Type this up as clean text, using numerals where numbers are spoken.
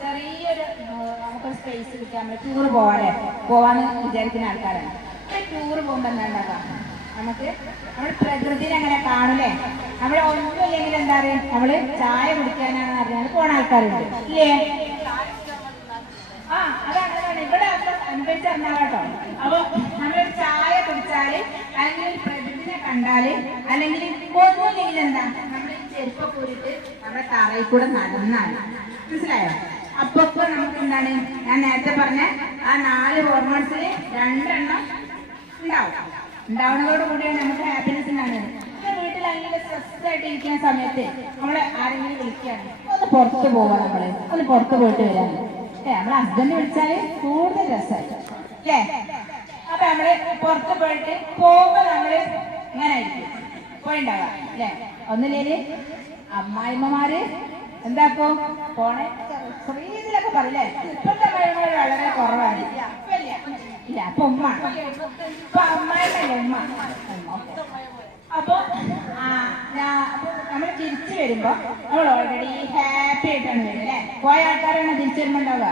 ചെറിയൊരു നമുക്കൊരു സ്പേസ് കിട്ടാൻ നമ്മൾ ടൂർ പോവാന്ന് വിചാരിക്കുന്ന ആൾക്കാരാണ്. ടൂർ പോകുമ്പോൾ എന്താ ഉണ്ടാക്കാം, നമുക്ക് നമ്മൾ പ്രകൃതിനെ അങ്ങനെ കാണൂലേ. നമ്മൾ ഒന്നുമില്ലെങ്കിൽ എന്താ പറയുക, നമ്മൾ ചായ കുടിക്കാനാണ് അറിയാൻ പോണ ആൾക്കാരുണ്ട് ഇല്ലേ? അതാണ് ഇവിടെ അനുഭവിച്ചറിഞ്ഞാ കേട്ടോ. അപ്പൊ നമ്മളൊരു ചായ കുടിച്ചാല്, അല്ലെങ്കിൽ ഒരു പ്രകൃതിനെ കണ്ടാല്, അല്ലെങ്കിൽ ഒന്നുമില്ലെങ്കിൽ എന്താ, നമ്മൾ ഈ ചെരുപ്പൊക്കെ കൂടിയിട്ട് നമ്മുടെ തറയിൽ കൂടെ നടന്നാണ്, മനസ്സിലായോ? അപ്പൊ നമുക്ക് എന്താണ്, ഞാൻ നേരത്തെ പറഞ്ഞ ആ 4 ഹോർമോൺസിൽ 2 എണ്ണം ഉണ്ടാവുന്നതോട് കൂടിയാണ് നമുക്ക് ഹാപ്പിനെസ് ഉണ്ടാകുന്നത്. വീട്ടിൽ അല്ലെങ്കിൽ സ്ട്രെസ് ആയിട്ട് ഇരിക്കുന്ന സമയത്ത് നമ്മളെ ആരെങ്കിലും വിളിക്കുകയാണ്, ഒന്ന് പുറത്ത് പോവാ, ഒന്ന് പുറത്ത് പോയിട്ട് വരാൻ. നമ്മളെ ഹസ്ബൻഡ് വിളിച്ചാല് കൂടുതൽ രസമായിട്ട് അല്ലേ? അപ്പൊ നമ്മള് പുറത്ത് പോയിട്ട് പോകുമ്പോ നമ്മള് ഇങ്ങനെ ആയിരിക്കും പോയിണ്ടാവാ അല്ലേ? ഒന്നില്ലേല് അമ്മായിമ്മമാര് എന്താക്കും, പോണേ ചെറിയതിലൊക്കെ പറയില്ലേ? ഇപ്പോഴത്തെ അമ്മായിമാര് വളരെ കുറവാണ്. ഇല്ല, അപ്പൊ ഉമ്മ, ഇപ്പൊ അമ്മായിമ്മല്ലേ ഉമ്മ. അപ്പൊ നമ്മൾ തിരിച്ചു വരുമ്പോ നമ്മൾ ഓൾറെഡി ഹാപ്പി ആയിട്ടാണ് വരും അല്ലേ? പോയ ആൾക്കാരാണ് തിരിച്ചു വരുമ്പോ ഉണ്ടാവുക.